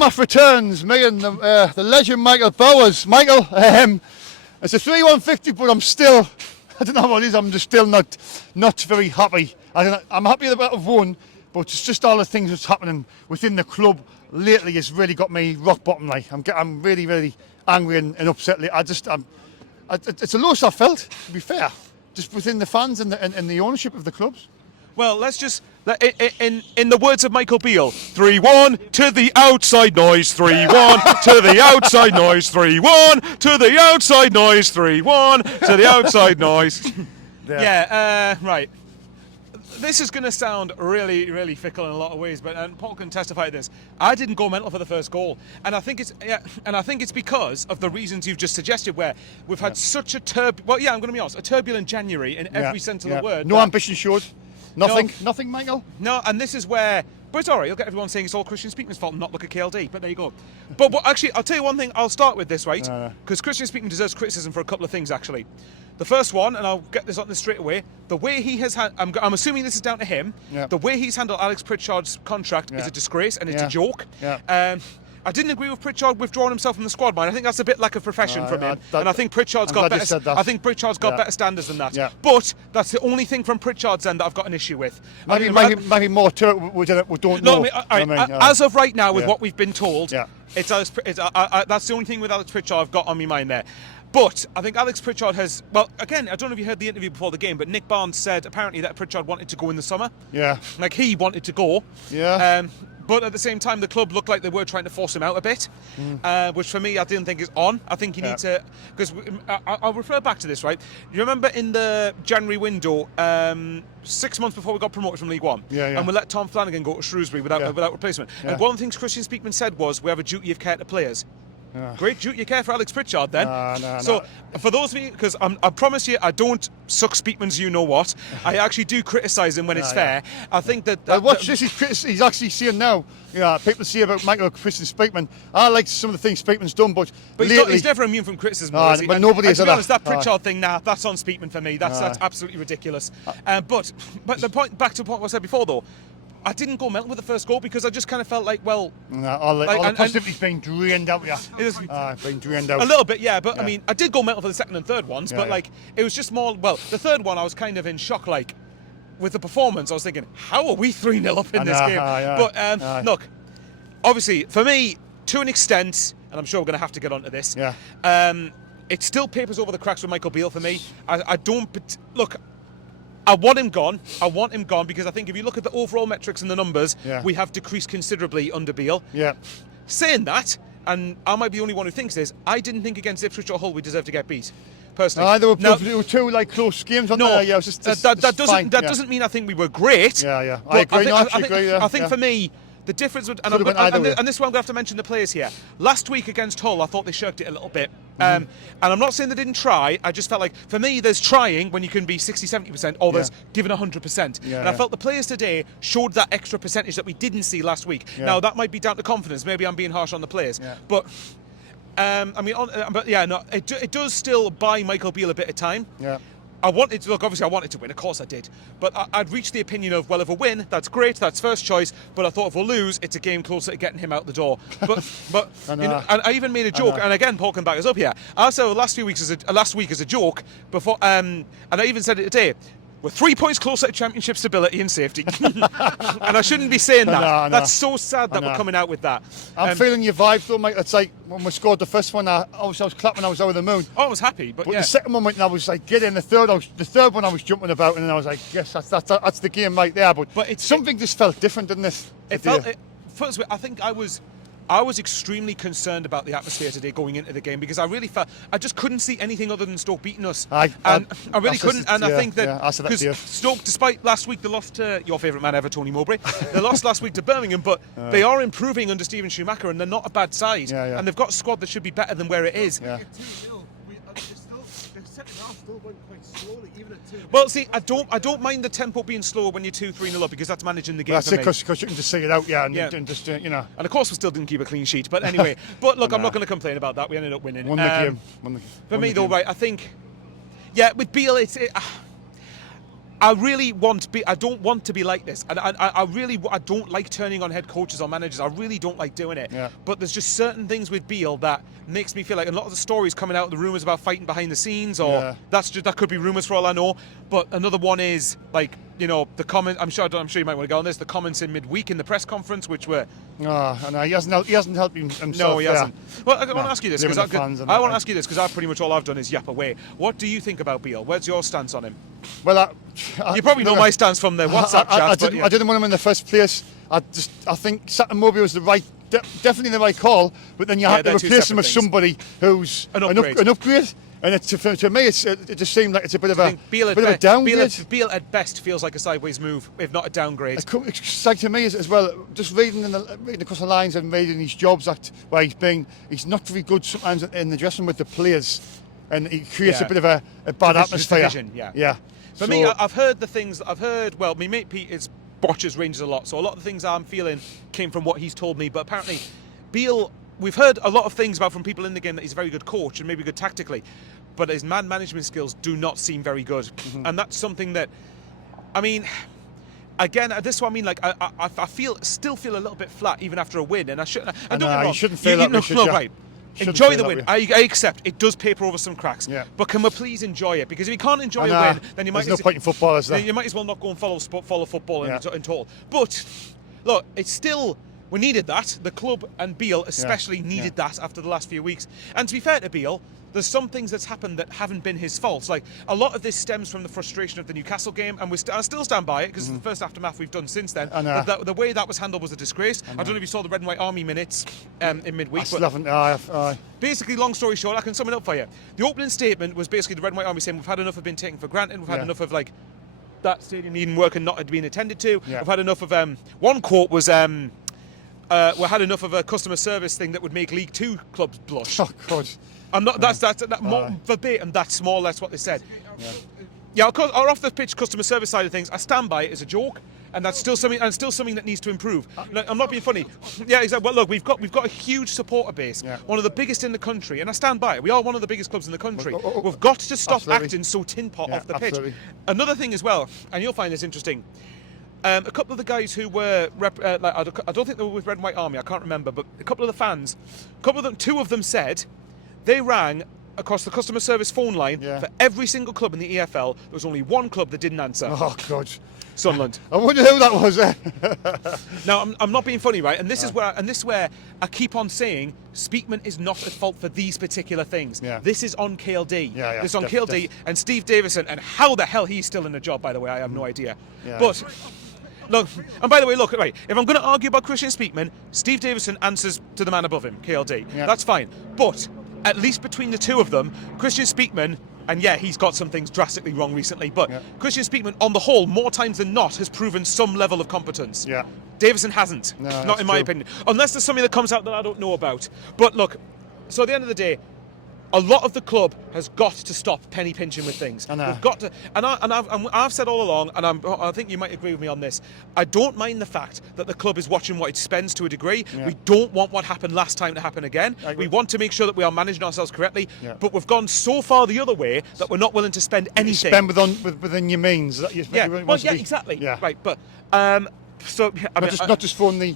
aftermath returns. Me and the legend Michael Bowers. Michael, it's a 3-1 victory, but I'm still, I don't know what it is, I'm just still not very happy. I'm happy that I've won, but it's just all the things that's happening within the club lately has really got me rock bottom. Like I'm really, really angry and upset. It's the lowest I've felt, to be fair, just within the fans and the ownership of the clubs. Well, let's just, in the words of Michael Beale, 3-1 to the outside noise, 3-1 to the outside noise, 3-1 to the outside noise, 3-1 to the outside noise. Yeah, right. This is going to sound really, really fickle in a lot of ways, but Paul can testify to this. I didn't go mental for the first goal, and I think it's because of the reasons you've just suggested, where we've had such a I'm going to be honest, a turbulent January in every sense of the word. No ambition showed. Nothing, Michael? No, and this is where... But it's all right, you'll get everyone saying it's all Christian Speakman's fault and not look at KLD, but there you go. But actually, I'll tell you one thing, I'll start with this, right? Because Christian Speakman deserves criticism for a couple of things, actually. The first one, and I'll get this on this straight away, the way he has... I'm assuming this is down to him. Yeah. The way he's handled Alex Pritchard's contract is a disgrace and it's a joke. Yeah. I didn't agree with Pritchard withdrawing himself from the squad, man. I think that's a bit lack of profession from him, and I think Pritchard's got better. I think Pritchard's got better standards than that. Yeah. But that's the only thing from Pritchard's end that I've got an issue with. Maybe more to it. We don't know. As of right now, with what we've been told, that's the only thing with Alex Pritchard I've got on my mind there. But I think Alex Pritchard has... Well, again, I don't know if you heard the interview before the game, but Nick Barnes said apparently that Pritchard wanted to go in the summer. Yeah. Like, he wanted to go. Yeah. But at the same time, the club looked like they were trying to force him out a bit, which for me, I didn't think is on. I think you need to... Because I'll refer back to this, right? You remember in the January window, 6 months before we got promoted from League One, and we let Tom Flanagan go to Shrewsbury without replacement. And one of the things Christian Speakman said was, we have a duty of care to players. Great duty of care for Alex Pritchard then. For those of you, because I promise you, I don't suck Speakman's you-know-what. I actually do criticise him when it's fair. I think that... watch this, he's actually saying now, people say about Michael Christian Speakman, I like some of the things Speakman's done, but lately, he's never immune from criticism. But nobody is. To be honest, that Pritchard thing, that's on Speakman for me. That's absolutely ridiculous. But the point, back to what I said before though, I didn't go mental with the first goal because I just kind of felt like, well... all the positivity's been drained out, been drained out. A little bit, yeah, but I mean, I did go mental for the second and third ones, but like, it was just more... Well, the third one I was kind of in shock, like, with the performance. I was thinking, how are we 3-0 up in this game? But, look, obviously, for me, to an extent, and I'm sure we're going to have to get onto this, it still papers over the cracks with Michael Beale for me. I don't... Look... I want him gone. I want him gone because I think if you look at the overall metrics and the numbers, we have decreased considerably under Beale. Yeah. Saying that, and I might be the only one who thinks this, I didn't think against Ipswich or Hull we deserved to get beat. Personally. There were two like close games on there. Yeah, that doesn't mean I think we were great. Yeah. I agree. I think for me, the difference would, and this is where I'm going to have to mention the players here. Last week against Hull, I thought they shirked it a little bit. And I'm not saying they didn't try, I just felt like, for me, there's trying when you can be 60-70%, or there's giving 100%. And I felt the players today showed that extra percentage that we didn't see last week. Now, that might be down to confidence. Maybe I'm being harsh on the players. But, it does still buy Michael Beale a bit of time. Yeah. Obviously I wanted to win, of course I did. But I'd reached the opinion of, well, if we win, that's great, that's first choice. But I thought if we lose, it's a game closer to getting him out the door. But and I even made a joke, and again, Paul can back us up here. I said last week as a joke, before, and I even said it today. We're 3 points closer to championship stability and safety. And I shouldn't be saying that. That's so sad that we're coming out with that. I'm feeling your vibe though, mate. It's like when we scored the first one, I was clapping, I was over the moon. Oh, I was happy, but the second one went, I was like, get in. The third one I was jumping about, and then I was like, yes, that's the game right there. But something just felt different in this. First, I think I was extremely concerned about the atmosphere today going into the game because I really felt I just couldn't see anything other than Stoke beating us. I really couldn't. And I think that because Stoke, despite last week, they lost to your favourite man ever, Tony Mowbray. They lost last week to Birmingham, but they are improving under Stephen Schumacher, and they're not a bad side. And they've got a squad that should be better than where it is. Well, see, I don't mind the tempo being slower when you're 2-3-0 up because that's managing the game. That's it, because you can just see it out, and just And of course, we still didn't keep a clean sheet, but anyway. But look, I'm not going to complain about that. We ended up winning. Won the game. For me, though, right, I think, with Beale, I really want to be. I don't want to be like this, and I don't like turning on head coaches or managers. I really don't like doing it. Yeah. But there's just certain things with Beale that makes me feel like a lot of the stories coming out, the rumours about fighting behind the scenes, or that could be rumours for all I know. But another one is like, you know, the comment. I'm sure you might want to go on this. The comments in midweek in the press conference, which were. No, he hasn't helped himself. No, he hasn't. Well, I want to ask you this because I want to ask you this because I've pretty much all I've done is yap away. What do you think about Beale? Where's your stance on him? Well, you probably know my stance from the WhatsApp chat. I didn't want him in the first place. I think Satamobi was definitely the right call. But then you had to replace him with somebody who's an upgrade. And to me, it just seemed like it's a bit of a downgrade. Beale at best feels like a sideways move, if not a downgrade. It's like to me as well, just reading across the lines and reading these jobs where he's not very good sometimes in the dressing with the players, and he creates a bit of a bad atmosphere. Division, yeah. For me, I've heard the things I've heard. Well, my mate Pete watches Rangers a lot, so a lot of the things I'm feeling came from what he's told me. But apparently, Beale. We've heard a lot of things about from people in the game that he's a very good coach and maybe good tactically, but his man management skills do not seem very good. Mm-hmm. And that's something that, I mean, again, this is what I mean. Like, I still feel a little bit flat even after a win, and I shouldn't. And don't get me wrong, you shouldn't feel that way, should you? Right. Enjoy the win. I accept it does paper over some cracks, but can we please enjoy it? Because if you can't enjoy a win, then you might. There's no point in football, is there? You might as well not go and follow football in total. But look, it's still. We needed that. The club and Beale especially needed that after the last few weeks. And to be fair to Beale, there's some things that's happened that haven't been his fault. Like, a lot of this stems from the frustration of the Newcastle game, and I still stand by it because it's the first aftermath we've done since then. But the way that was handled was a disgrace. I don't know if you saw the Red and White Army minutes in midweek. Basically, long story short, I can sum it up for you. The opening statement was basically the Red and White Army saying we've had enough of being taken for granted. We've had enough of like that stadium needing work and not being attended to. We've had enough of one quote was. We had enough of a customer service thing that would make League Two clubs blush. Oh God! I'm not. That's more verbatim. That's more or less what they said. Yeah, our off the pitch customer service side of things, I stand by it as a joke, and that's still something that needs to improve. I'm not being funny. Yeah, exactly. Well, look, we've got a huge supporter base, one of the biggest in the country, and I stand by it. We are one of the biggest clubs in the country. We've got to stop acting so tin pot off the pitch. Another thing as well, and you'll find this interesting. A couple of the guys who were, I don't think they were with Red and White Army, I can't remember, but a couple of the fans, two of them said they rang across the customer service phone line for every single club in the EFL. There was only one club that didn't answer. Oh, God. Sunderland. I wonder who that was. Now, I'm not being funny, right? And this is where I keep on saying Speakman is not at fault for these particular things. This is on KLD. This is on KLD and Steve Davison, and how the hell he's still in the job, by the way, I have no idea. But... Look, and by the way, look, right, if I'm going to argue about Christian Speakman, Steve Davison answers to the man above him, KLD. That's fine. But at least between the two of them, Christian Speakman, and he's got some things drastically wrong recently, but Christian Speakman, on the whole, more times than not, has proven some level of competence. Davison hasn't, not in my opinion. Unless there's something that comes out that I don't know about. But look, so at the end of the day, a lot of the club has got to stop penny pinching with things. We've got to, and I've said all along, and I think you might agree with me on this. I don't mind the fact that the club is watching what it spends to a degree. We don't want what happened last time to happen again. We want to make sure that we are managing ourselves correctly. But we've gone so far the other way that we're not willing to spend anything. You spend within your means. Exactly. Right, but. So I mean, not just phone the.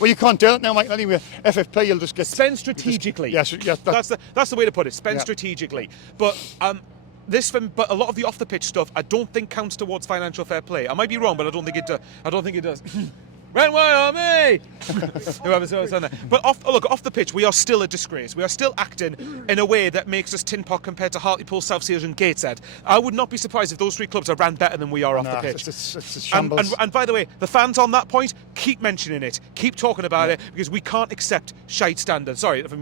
Well, you can't do it now, Mike. Anyway, FFP, you'll just get spend strategically. Yes, that's the way to put it. Spend strategically. But but a lot of the off the pitch stuff, I don't think counts towards financial fair play. I might be wrong, but I don't think it does. Red White Army! But off the pitch, we are still a disgrace. We are still acting in a way that makes us tin pot compared to Hartlepool, South Seals and Gateshead. I would not be surprised if those three clubs are ran better than we are off the pitch. It's a shambles. And by the way, the fans on that point, keep mentioning it. Keep talking about it, because we can't accept shite standards. Sorry, if I'm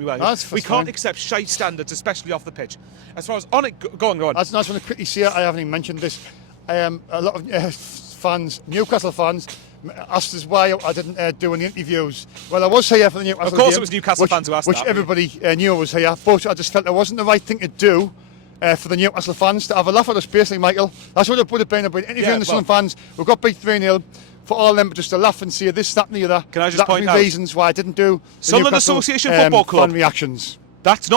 we can't accept shite standards, especially off the pitch. As far as on it, go on. I just want to quickly say, I haven't even mentioned this. A lot of fans, Newcastle fans, asked us why I didn't do any interviews. Well, I was here for the Newcastle Of course game, it was Newcastle fans who asked which that. Everybody knew I was here, but I just felt it wasn't the right thing to do for the Newcastle fans to have a laugh at us, basically, Michael. That's what it would have been about interviewing the Sunderland fans. We got beat 3-0. For all of them just to laugh and say this, that and the other. Can I just point out reasons why I didn't do Sunderland Association Football Club fan reactions. That is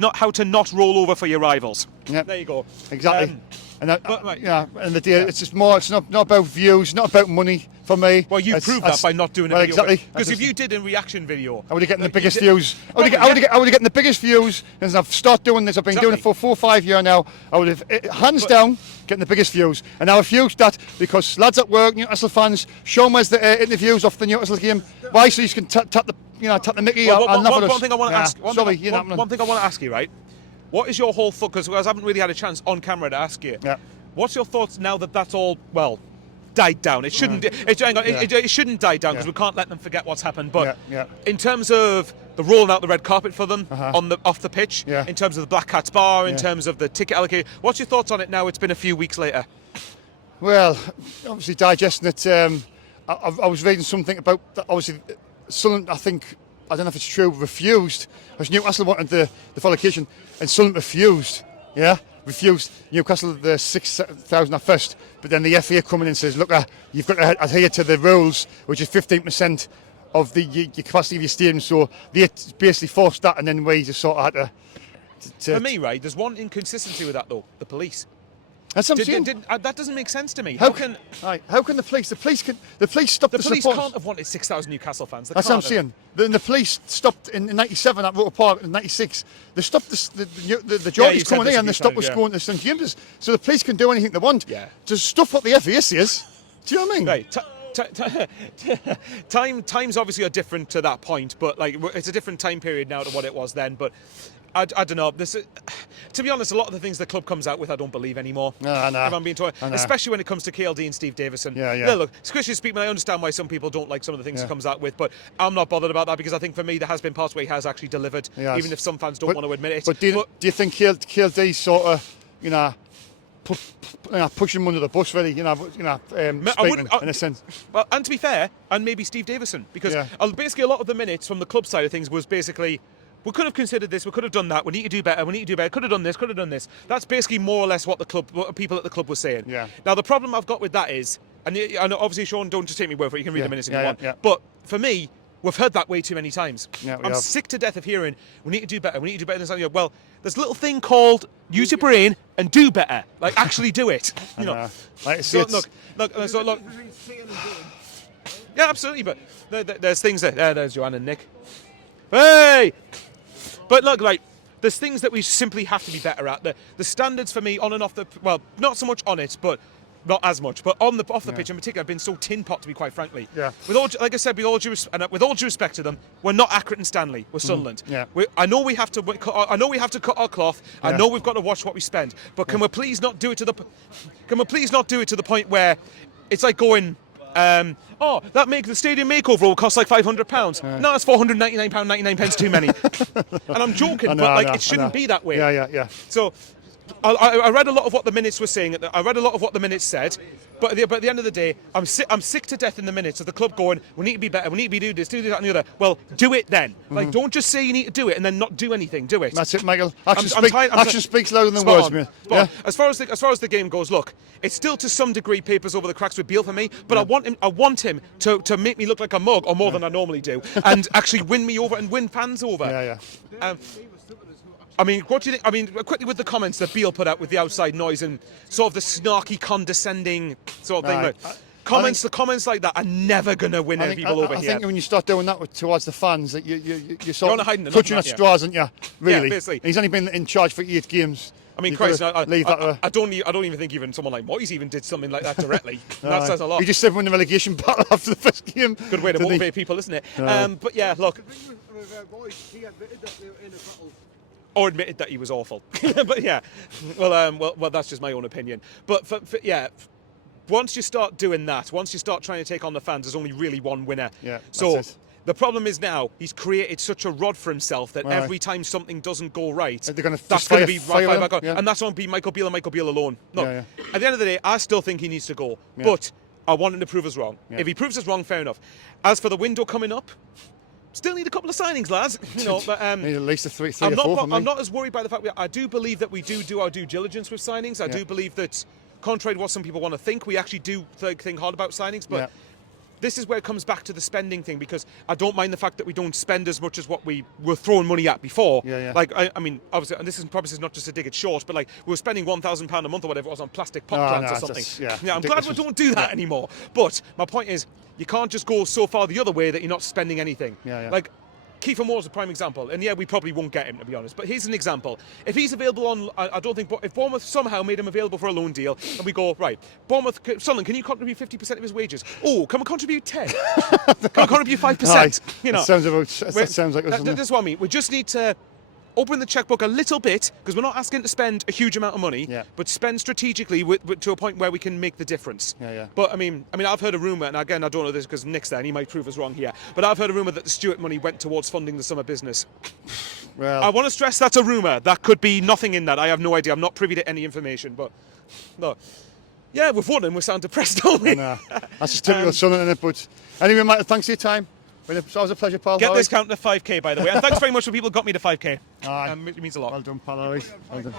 not how to not roll over for your rivals. Yep. There you go. Exactly. And and the day, it's just more. It's not about views, not about money for me. Well, you proved that by not doing a video. Exactly. Because if you did a reaction video, I would have gotten the biggest views. I would have gotten the biggest views. As I've started doing this, I've been doing it for 4 or 5 years now. I would have hands down getting the biggest views. And I refused that because lads at work, Newcastle fans, Shaun was the interviews off the Newcastle game. Why? So you can tap the Mickey. One thing I want to ask. One thing I want to ask you, right? What is your whole thought? Because I haven't really had a chance on camera to ask you. Yeah. What's your thoughts now that that's all died down? It shouldn't. It shouldn't die down because we can't let them forget what's happened. But in terms of the rolling out the red carpet for them off the pitch, in terms of the Black Cats bar, in terms of the ticket allocation, what's your thoughts on it now? It's been a few weeks later. Well, obviously digesting it. I was reading something about obviously Sunderland. I don't know if it's true. Refused. Because Newcastle wanted the full allocation, and Sunderland refused. Yeah. Refused. Newcastle the 6,000 at first, but then the FA come in and says, look, you've got to adhere to the rules, which is 15% of the your capacity of your stadium. So they basically forced that, and then we just sort of had to. For me, right, there's one inconsistency with that though: the police. That's what I'm saying. That doesn't make sense to me. How can the police? The police stop the police support. can't have wanted 6,000 Newcastle fans. That's what I'm saying. The police stopped in '97 at Roker Park. In '96, they stopped the Geordies coming in, and they stopped us going to St James's. So the police can do anything they want. Yeah. Just stuff what the FA says. Do you know what I mean? Right. Times obviously are different to that point, but like it's a different time period now to what it was then. But I don't know. To be honest, a lot of the things the club comes out with, I don't believe anymore. No. If I'm being told, especially when it comes to KLD and Steve Davison. Yeah. Look, Squishy speaking, I understand why some people don't like some of the things he comes out with, but I'm not bothered about that because I think for me there has been parts where he has actually delivered, even if some fans don't want to admit it. But do you think KLD sort of, push him under the bus, really? Speaking in a sense. Well, and to be fair, and maybe Steve Davison, because basically a lot of the minutes from the club side of things was basically, we could have considered this, we could have done that, we need to do better, could have done this. That's basically more or less what people at the club were saying. Yeah. Now, the problem I've got with that is, and obviously, Shaun, don't just take me word for it, you can read the minutes if you want, but for me, we've heard that way too many times. I'm sick to death of hearing, we need to do better than this. Well, there's a little thing called use your brain and do better. Like, actually do it. Look. Yeah, absolutely, but there's things that... there's Joanne and Nick. Hey! But look, like, there's things that we simply have to be better at. The standards for me on and off the... Well, not so much on it, but... Not as much, but off the pitch in particular, have been so tin pot, to be quite frankly. Yeah. Like I said, with all due respect to them, we're not Accrington and Stanley. We're Sunderland. Yeah. I know we have to cut our cloth. I know we've got to watch what we spend. But can we please not do it to the? Can we please not do it to the point where it's like going? That the stadium makeover will cost like £500. No, it's £499.99 too many. And I'm joking, it shouldn't be that way. Yeah. So. I read a lot of what the minutes were saying. I read a lot of what the minutes said, but at the end of the day, I'm sick to death in the minutes of the club going, we need to be better, we need to be do this, that, and the other. Well, do it then. Like, don't just say you need to do it and then not do anything. Do it. That's it, Michael. Action speaks louder than words, man. Yeah? As far as the game goes, look, it's still to some degree papers over the cracks with Beale for me, but I want him to make me look like a mug, or more than I normally do, and actually win me over and win fans over. Yeah. I mean, what do you think? I mean, quickly with the comments that Beale put out with the outside noise and sort of the snarky, condescending sort of thing. The comments like that are never going to win any people over here. I think when you start doing that towards the fans, that you're sort of clutching at straws, aren't you? Really? Yeah, basically. And he's only been in charge for 8 games. I mean, Christ, I don't even think even someone like Moyes even did something like that directly. That says a lot. He just said win the relegation battle after the first game. Good way to motivate people, isn't it? But yeah, look. Or admitted that he was awful. But yeah, well, that's just my own opinion. But once you start doing that, once you start trying to take on the fans, there's only really one winner. Yeah. So the problem is now he's created such a rod for himself that every time something doesn't go right, that's going to be right back on. And that's going to be Michael Beale and Michael Beale alone. No, at the end of the day, I still think he needs to go. Yeah. But I want him to prove us wrong. Yeah. If he proves us wrong, fair enough. As for the window coming up, still need a couple of signings, lads. But need at least three or four. I'm not as worried by the fact I do believe that we do our due diligence with signings. I do believe that, contrary to what some people want to think, we actually do think hard about signings. But this is where it comes back to the spending thing, because I don't mind the fact that we don't spend as much as what we were throwing money at before. Like, I mean, obviously, and this is not just a dig at Short, but like we were spending £1,000 a month or whatever it was on plastic pop plants or something. I'm glad we don't do that anymore. But my point is, you can't just go so far the other way that you're not spending anything. Like, Kiefer Moore's a prime example, and yeah, we probably won't get him, to be honest, but here's an example. If he's available on, I don't think, if Bournemouth somehow made him available for a loan deal, and we go, right, Bournemouth, Sunderland, can you contribute 50% of his wages? Oh, can we contribute 10? Can we contribute 5%? You know, that sounds like us, doesn't it? That's what I mean. We just need to open the checkbook a little bit, because we're not asking to spend a huge amount of money, but spend strategically to a point where we can make the difference. But I mean, I've heard a rumour, and again, I don't know this because Nick's there, and he might prove us wrong here, but I've heard a rumour that the Stewart money went towards funding the summer business. Well, I want to stress that's a rumour. That could be nothing in that. I have no idea. I'm not privy to any information, but no. Yeah, we've won and we sound depressed, don't we? Nah, that's just typical Sunderland, isn't it? But anyway, Michael, thanks for your time. It's always a pleasure, pal. Get this count to 5k, by the way. And thanks very much for people who got me to 5k. It means a lot. Well done, pal. Well done.